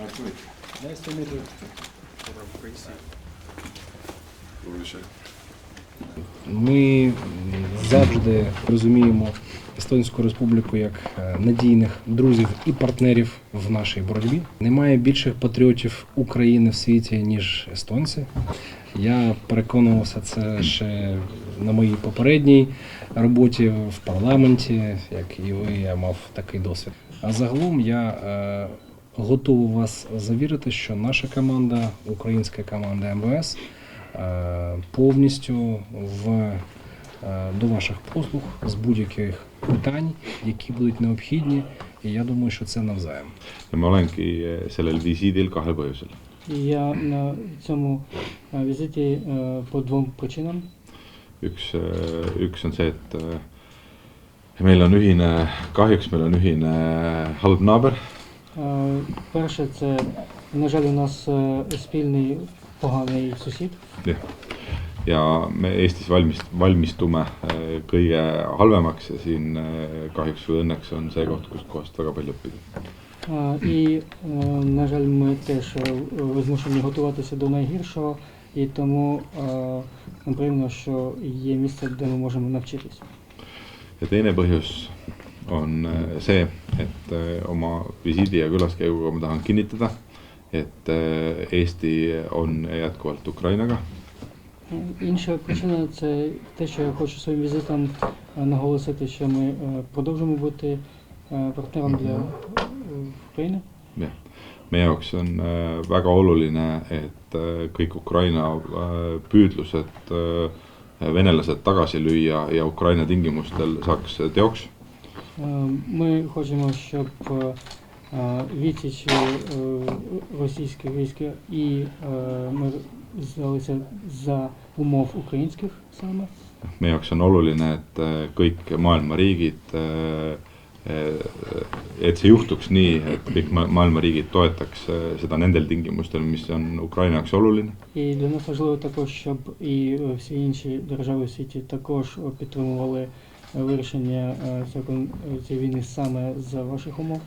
Nice to meet you. Ми завжди розуміємо Естонську Республіку як е, надійних друзів і партнерів в нашій боротьбі. Немає більших патріотів України в світі, ніж естонці. Я переконувався це ще на моїй попередній роботі в парламенті, як і ви, я мав такий досвід. А загалом я е, готовий вас завірити, що наша команда, українська команда МВС, е, повністю в, е, до ваших послуг з будь-яких питань, які будуть необхідні. І я думаю, що це навзаєм. ma olengi sellel visiidil kahel põhjusel. Я на цьому е, візиті по двом причинам. üks, üks on see, et meil on ühine, kahjuks meil on ühine halb naaber Перше, це, на жаль, у нас е, спільний поганий сусід. jah , ja me Eestis valmist- , valmistume eh, kõige halvemaks ja siin eh, kahjuks või õnneks on see koht , kust kohast väga palju õppida . Е, І, е, на жаль, ми теж е, змушені готуватися до найгіршого, і тому е, нам приємно, що є місце, де ми можемо навчитися. ja teine põhjus on eh, see , et eh, oma visiidi ja külaskäiguga ma tahan kinnitada , et eh, Eesti on jätkuvalt Ukrainaga Е, Інша причина це те, що я хочу своїм візитом е, наголосити, що ми е, продовжимо бути е, партнером для е, України. jah , meie jaoks on äh, väga oluline , et äh, kõik Ukraina äh, püüdlused äh, venelased tagasi lüüa ja Ukraina tingimustel saaks teoks . Е, Ми хочемо, щоб е, е, відсіч російських військ і ми здалися за умов українських саме. meie jaoks on oluline, et kõik maailma riigid et see juhtuks nii, et kõik maailma riigid toetaks äh, seda nendel tingimustel, mis on Ukraina jaoks oluline. І для нас важливо також, щоб і всі інші держави світі також підтримували вирішення е, цієї війни саме за ваших умов.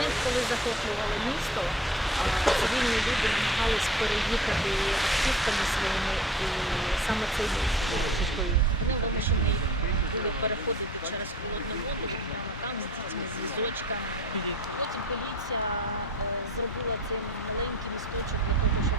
момент, коли захоплювали місто, цивільні люди намагались переїхати автівками своїми, і саме цей міст був чужою. Тому що ми були переходити через холодну воду, там з дітьми, з візочками. Потім поліція е, зробила цей маленький місточок для того,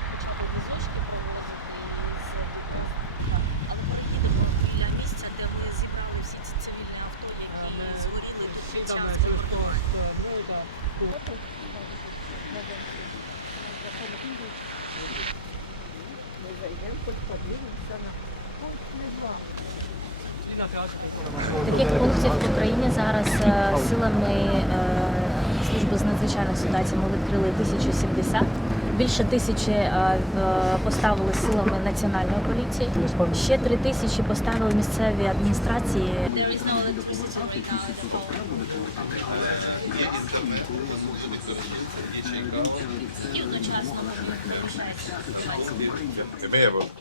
Таких пунктів в Україні зараз е, силами е, служби з надзвичайних ситуацій ми відкрили 1070. Більше тисячі е, в- поставили силами національної поліції. Ще три тисячі поставили місцеві адміністрації.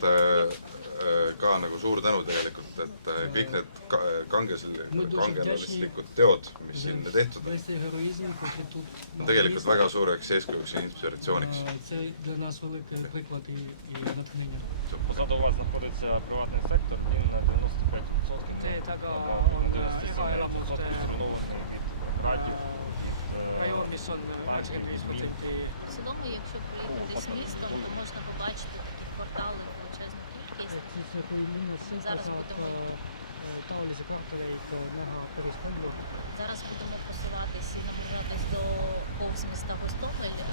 ja meie poolt äh, äh, ka nagu suur tänu tegelikult , et äh, kõik need ka- kangesel- , kangelaslikud teod , mis siin tehtud on , Весь цей героїзм, який тут on tegelikult väga suureks eeskujuks ja inspiratsiooniks . це для нас великий приклад і, і натхнення. Позаду вас знаходиться приватний сектор, він на 95% Це така, або на 97% elamuste зруйнований від градів. е, rajoon , mis on üheksakümmend viis protsenti В цілому, якщо приїхати з містом, то можна побачити такі квартали величезну кількість. Зараз будемо. Зараз будемо просуватися і наближатись до повз міста Гостомель. Е,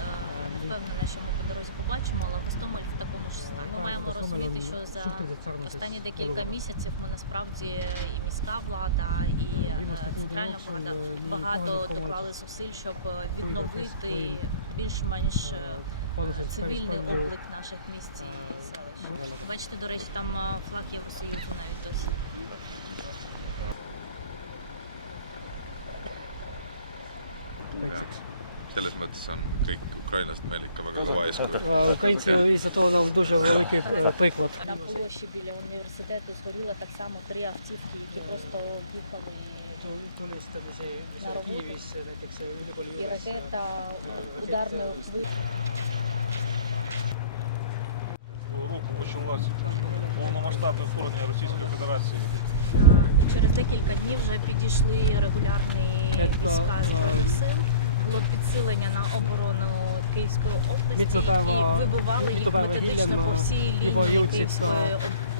Впевнена, що ми дорозі побачимо, але Гостомель в такому ж стані. Ми маємо розуміти, що за останні декілька місяців ми насправді і міська влада, і е, центральна влада багато доклали зусиль, щоб е, відновити більш-менш цивільний облик наших місць і селищ. Бачите, до речі, там флаг Євросоюзу навіть досі. selles mõttes on kõik Ukrainast meil ikka väga kõva eeskuju. Українці після того нам дуже великий е, приклад. На площі біля університету згоріло так само три автівки, які просто їхали. Колись там ще На роботу. Києві näiteks І ülikooli ракета ударною ви- повномасштабне вторгнення Російської Федерації. Через декілька днів вже підійшли регулярні війська з сил. Було підсилення на оборону Київської області і вибивали їх методично по всій лінії Київської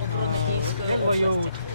оборони Київської області.